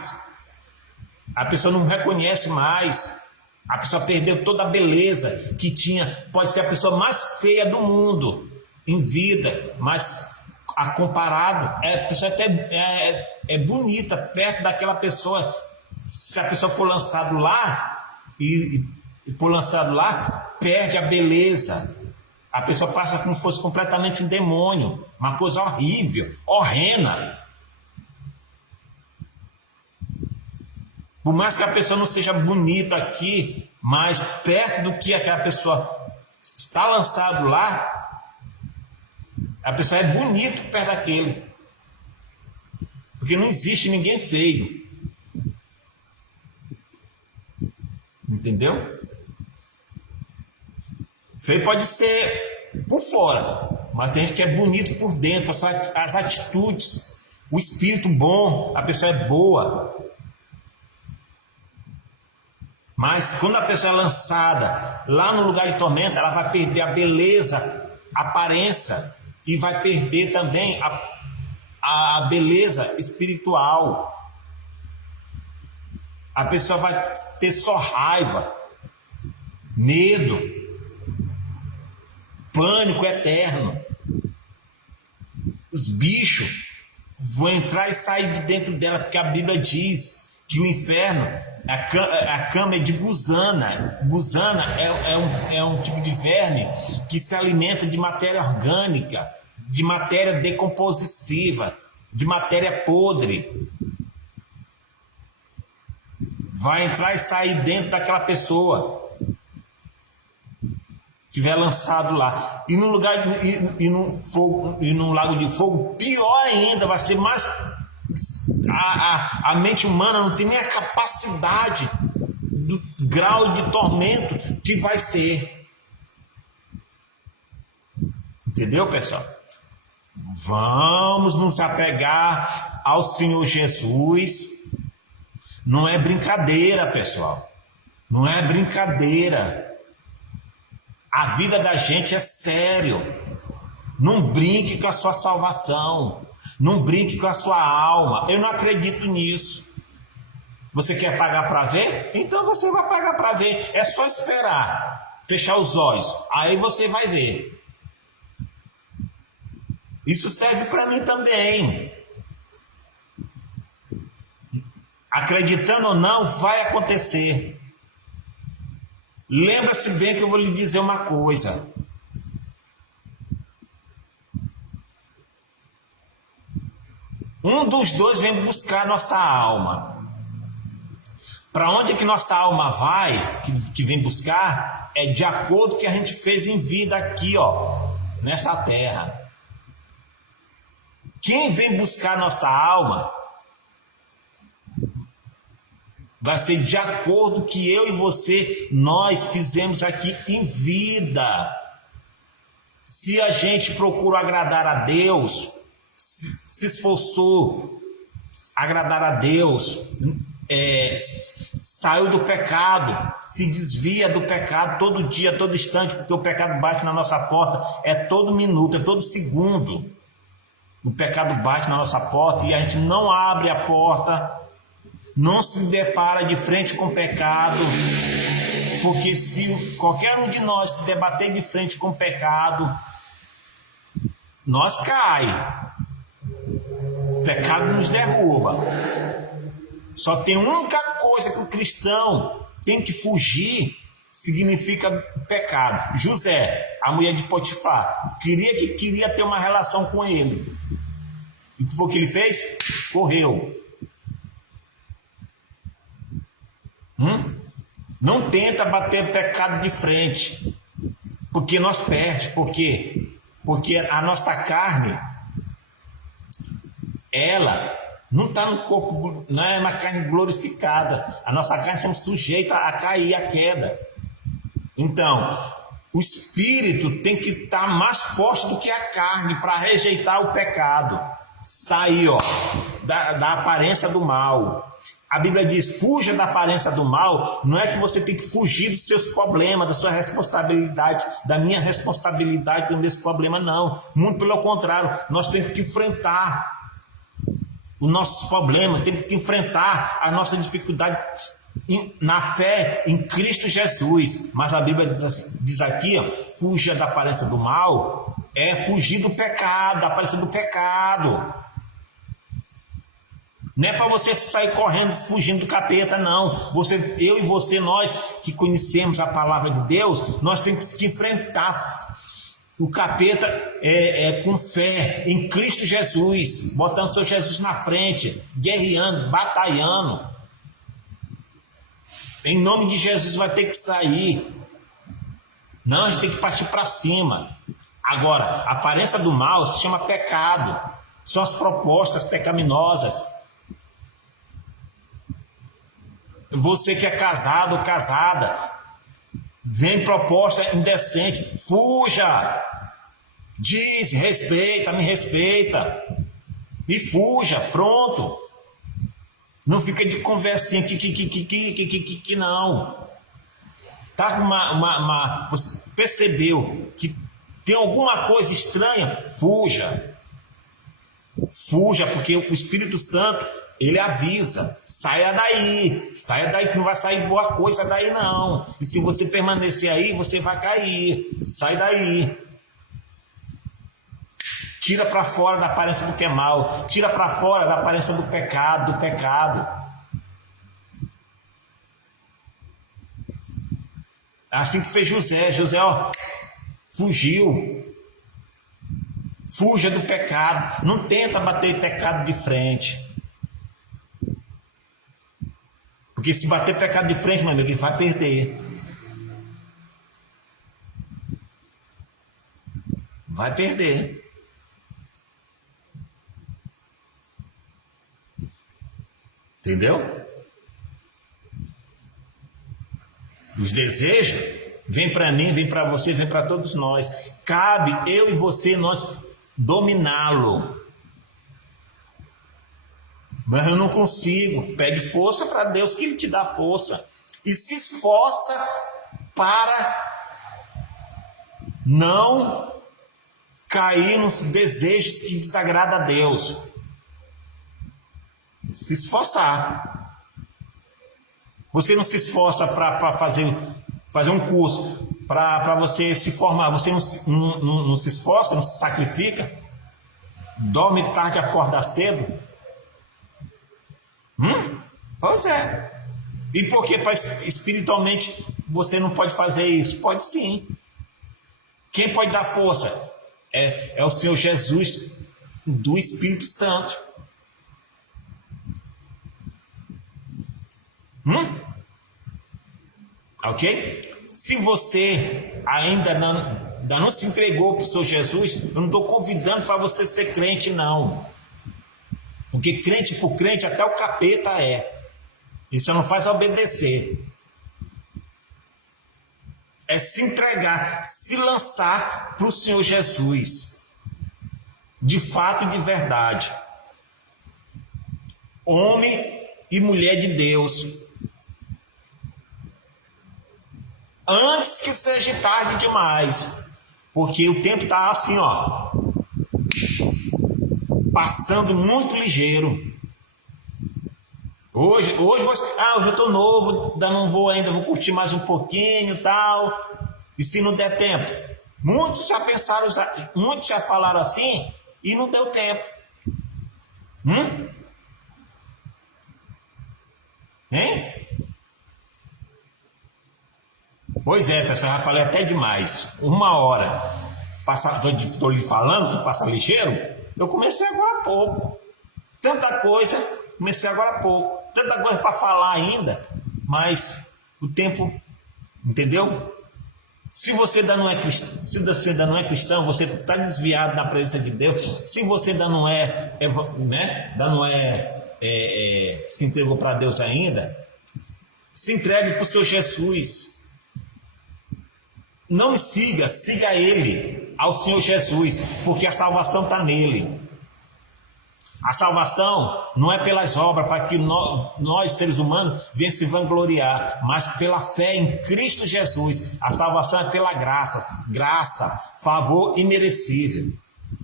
A pessoa não reconhece mais, a pessoa perdeu toda a beleza que tinha. Pode ser a pessoa mais feia do mundo em vida, mas comparado, a pessoa até é bonita perto daquela pessoa. Se a pessoa for lançado lá e for lançado lá, perde a beleza. A pessoa passa como se fosse completamente um demônio, uma coisa horrível, horrenda. Por mais que a pessoa não seja bonita aqui, mas perto do que aquela pessoa está lançado lá, a pessoa é bonita perto daquele. Porque não existe ninguém feio. Entendeu? Feio pode ser por fora, mas tem gente que é bonito por dentro, as atitudes, o espírito bom, a pessoa é boa. Mas quando a pessoa é lançada lá no lugar de tormento, ela vai perder a beleza, a aparência, e vai perder também a beleza espiritual. A pessoa vai ter só raiva, medo, pânico eterno. Os bichos vão entrar e sair de dentro dela, porque a Bíblia diz que o inferno A cama é de gusana. Gusana é um tipo de verme que se alimenta de matéria orgânica, de matéria decompositiva, de matéria podre. Vai entrar e sair dentro daquela pessoa que tiver lançado lá. E no lugar e no fogo, e no lago de fogo, pior ainda, vai ser mais. A mente humana não tem nem a capacidade do grau de tormento que vai ser. Entendeu, pessoal? Vamos nos apegar ao Senhor Jesus. Não é brincadeira, pessoal. Não é brincadeira. A vida da gente é sério. Não brinque com a sua salvação. Não brinque com a sua alma. Eu não acredito nisso. Você quer pagar para ver? Então você vai pagar para ver. É só esperar. Fechar os olhos. Aí você vai ver. Isso serve para mim também. Acreditando ou não, vai acontecer. Lembra-se bem que eu vou lhe dizer uma coisa. Um dos dois vem buscar nossa alma. Para onde é que nossa alma vai, que vem buscar, é de acordo com o que a gente fez em vida aqui, ó, nessa terra. Quem vem buscar nossa alma vai ser de acordo com o que eu e você, nós fizemos aqui em vida. Se a gente procura agradar a Deus, se esforçou agradar a Deus, saiu do pecado, se desvia do pecado todo dia, todo instante, porque o pecado bate na nossa porta, é todo minuto, é todo segundo. O pecado bate na nossa porta e a gente não abre a porta, não se depara de frente com o pecado, porque se qualquer um de nós se debater de frente com o pecado, nós cai. O pecado nos derruba. Só tem uma única coisa que o cristão tem que fugir, significa pecado. José, a mulher de Potifar, queria ter uma relação com ele. E o que foi que ele fez? Correu. Não tenta bater pecado de frente, porque nós perdemos. Por quê? Porque a nossa carne, ela não está no corpo, não é uma carne glorificada. A nossa carne estamos sujeita a cair, a queda. Então, o espírito tem que estar mais forte do que a carne para rejeitar o pecado. Sair, ó, da aparência do mal. A Bíblia diz, fuja da aparência do mal. Não é que você tem que fugir dos seus problemas, da sua responsabilidade, da minha responsabilidade também desse problema, não. Muito pelo contrário, nós temos que enfrentar os nossos problemas, temos que enfrentar a nossa dificuldade na fé em Cristo Jesus. Mas a Bíblia diz aqui, ó, fuja da aparência do mal, é fugir do pecado, da aparência do pecado. Não é para você sair correndo, fugindo do capeta, não. Eu e você, nós que conhecemos a palavra de Deus, nós temos que enfrentar o capeta com fé em Cristo Jesus, botando o seu Jesus na frente, guerreando, batalhando. Em nome de Jesus vai ter que sair. Não, a gente tem que partir para cima. Agora, a aparência do mal se chama pecado. São as propostas pecaminosas. Você que é casado ou casada, vem proposta indecente, fuja. Diz, respeita, me respeita. E fuja, pronto. Não fica de conversinha, que não. Tá com você percebeu que tem alguma coisa estranha? Fuja. Fuja, porque o Espírito Santo, ele avisa. Saia daí que não vai sair boa coisa daí não. E se você permanecer aí, você vai cair. Sai daí. Tira para fora da aparência do que é mal. Tira para fora da aparência do pecado. Assim que fez José. José, ó, fugiu. Fuja do pecado. Não tenta bater pecado de frente. Porque se bater pecado de frente, meu amigo, ele vai perder. Vai perder. Entendeu? Os desejos vêm para mim, vêm para você, vêm para todos nós. Cabe eu e você, nós dominá-lo. Mas eu não consigo. Pede força para Deus que Ele te dá força. E se esforça para não cair nos desejos que desagradam a Deus. Se esforçar. Você não se esforça para fazer um curso, para você se formar. Você não se esforça, não se sacrifica. Dorme tarde, acorda cedo. Pois é. E por que espiritualmente você não pode fazer isso? Pode sim. Quem pode dar força? É o Senhor Jesus do Espírito Santo. Ok? Se você ainda não se entregou para o Senhor Jesus, eu não estou convidando para você ser crente, não. Porque crente por crente, até o capeta é. Isso não faz obedecer. É se entregar, se lançar para o Senhor Jesus. De fato e de verdade. Homem e mulher de Deus. Antes que seja tarde demais. Porque o tempo está assim, ó. Passando muito ligeiro. Hoje eu tô novo, ainda não vou ainda, vou curtir mais um pouquinho e tal. E se não der tempo? Muitos já pensaram, muitos já falaram assim e não deu tempo. Hein? Pois é, pessoal, já falei até demais. 1 hora. Estou lhe falando que passa ligeiro. Eu comecei agora há pouco. Tanta coisa, comecei agora há pouco. Tanta coisa para falar ainda, mas o tempo, entendeu? Se você ainda não é cristão, você está desviado da presença de Deus. Se você ainda não se entregou para Deus ainda, se entregue para o Senhor Jesus. Não me siga Ele, ao Senhor Jesus, porque a salvação está nele. A salvação não é pelas obras, para que nós seres humanos venhamos se vangloriar, mas pela fé em Cristo Jesus. A salvação é pela graça, favor imerecível.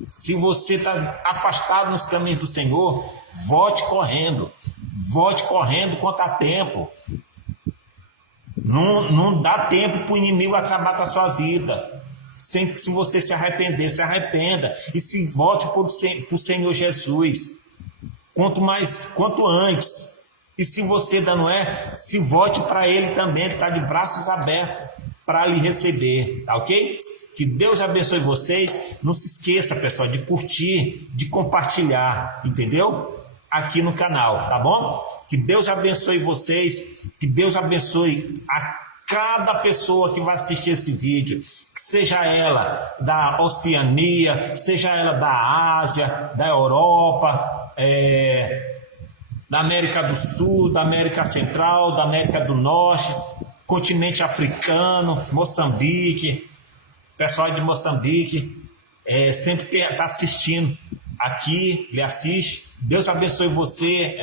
Se você está afastado nos caminhos do Senhor, volte correndo quanto há tempo. Não dá tempo para o inimigo acabar com a sua vida. Se você se arrepender, se arrependa e se volte para o Senhor Jesus. Quanto antes. E se você ainda não é, se volte para Ele também. Ele está de braços abertos para lhe receber. Tá ok? Que Deus abençoe vocês. Não se esqueça, pessoal, de curtir, de compartilhar. Entendeu? Aqui no canal, tá bom? Que Deus abençoe vocês. Que Deus abençoe a cada pessoa que vai assistir esse vídeo, que seja ela da Oceania, seja ela da Ásia, da Europa, da América do Sul, da América Central, da América do Norte, continente africano, Moçambique, pessoal de Moçambique, sempre está assistindo aqui, lhe assiste. Deus abençoe você,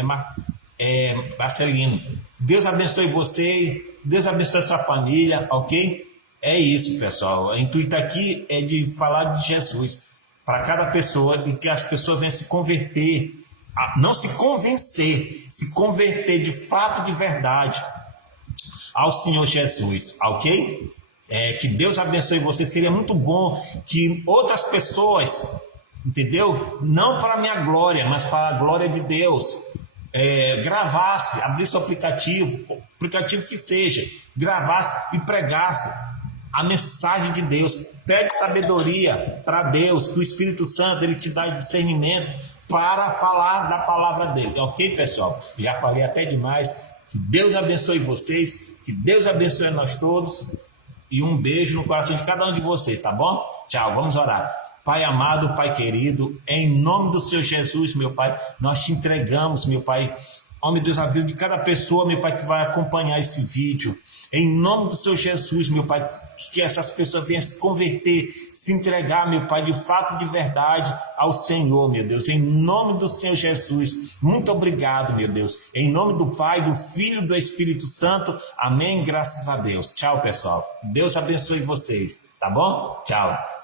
Marcelino. Deus abençoe você. Deus abençoe a sua família, ok? É isso, pessoal. O intuito aqui é de falar de Jesus para cada pessoa e que as pessoas venham se converter, não se convencer, se converter de fato, de verdade ao Senhor Jesus, ok? Que Deus abençoe você. Seria muito bom que outras pessoas, entendeu? Não para a minha glória, mas para a glória de Deus. Gravasse, abrisse o aplicativo que seja, gravasse e pregasse a mensagem de Deus. Pede sabedoria para Deus, que o Espírito Santo ele te dá discernimento para falar da palavra dele. Ok, pessoal? Já falei até demais. Que Deus abençoe vocês, que Deus abençoe nós todos. E um beijo no coração de cada um de vocês, tá bom? Tchau, vamos orar. Pai amado, Pai querido, em nome do Senhor Jesus, meu Pai, nós te entregamos, meu Pai, ó meu Deus, a vida de cada pessoa, meu Pai, que vai acompanhar esse vídeo. Em nome do Senhor Jesus, meu Pai, que essas pessoas venham se converter, se entregar, meu Pai, de fato, de verdade ao Senhor, meu Deus. Em nome do Senhor Jesus, muito obrigado, meu Deus. Em nome do Pai, do Filho e do Espírito Santo. Amém, graças a Deus. Tchau, pessoal. Deus abençoe vocês, tá bom? Tchau.